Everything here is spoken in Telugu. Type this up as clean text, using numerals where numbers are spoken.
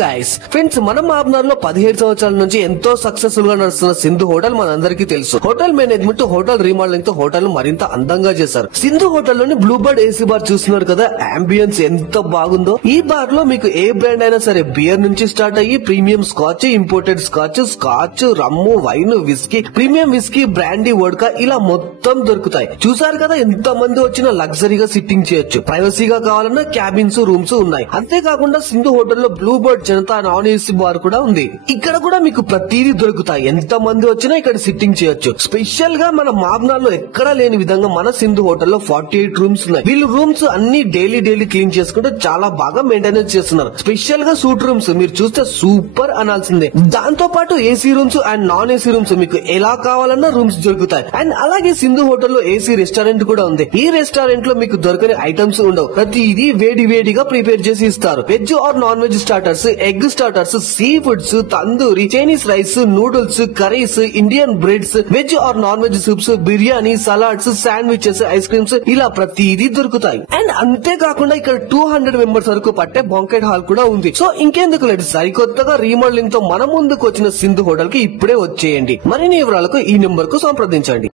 గైస్ ఫ్రెండ్స్, మనం మాబ్నార్ లో 17 సంవత్సరాల నుంచి ఎంతో సక్సెస్ఫుల్ గా నడుస్తున్న సింధు హోటల్ మనందరికీ తెలుసు. హోటల్ మేనేజ్మెంట్ హోటల్ రీమోడలింగ్ తో హోటల్ మరింత అందంగా చేశారు. సింధు హోటల్ లోని బ్లూ బర్డ్ ఏసీ బార్ చూస్తున్నారు కదా, అంబియన్స్ ఎంత బాగుందో. ఈ బార్ లో మీకు ఏ బ్రాండ్ అయినా సరే బియర్ నుంచి స్టార్ట్ అయ్యి premium scotch, imported scotch, rum, wine, whisky, premium whisky, brandy, vodka ఇలా మొత్తం దొరుకుతాయి. చూసారు కదా, ఎంత మంది వచ్చినా లగ్జరీగా సిట్టింగ్ చేయొచ్చు. ప్రైవసీగా కావాలన్నా క్యాబిన్స్, రూమ్స్ ఉన్నాయి. అంతేకాకుండా సింధు హోటల్లో blue bird Janata non AC bar కూడా ఉంది. ఇక్కడ కూడా మీకు ప్రతిదీ దొరుకుతాయి. ఎంత మంది వచ్చినా ఇక్కడ సిట్టింగ్ చేయొచ్చు. స్పెషల్ గా మన మాబ్నార్ లో ఎక్కడా లేని విధంగా మన సింధు హోటల్లో 48 రూమ్స్ ఉన్నాయి. వీళ్ళు రూమ్స్ అన్ని డైలీ క్లీన్ చేసుకుంటూ చాలా బాగా మెయింటెనెన్స్ చేస్తున్నారు. స్పెషల్ గా సూట్ రూమ్స్ మీరు చూస్తే సూపర్ అనాల్సిందే. దాంతో పాటు AC rooms and non AC rooms మీకు ఎలా కావాలన్నా రూమ్స్ దొరుకుతాయి. అండ్ అలాగే సింధు హోటల్లో ఏసీ రెస్టారెంట్ కూడా ఉంది. ఈ రెస్టారెంట్ లో మీకు దొరకని ఐటమ్స్ ఉండవు. ప్రతిదీ వేడిగా ప్రిపేర్ చేసి ఇస్తారు. Veg or non veg starters, egg starters, sea foods, tandoori, Chinese rice, noodles, curries, Indian breads, veg or non veg soups, biryani, salads, sandwiches, ice creams ఇలా ప్రతిదీ దొరుకుతాయి. అండ్ అంతేకాకుండా ఇక్కడ 200 మెంబర్స్ వరకు పట్టే బాంకెట్ హాల్ కూడా ఉంది. సో ఇంకెందుకు లేదు, సరికొత్తగా రీమోడలింగ్ తో మన ముందుకు వచ్చిన సింధు హోటల్ కి ఇప్పుడే వచ్చేయండి. మరిన్ని వివరాలకు ఈ నెంబర్ కు సంప్రదించండి.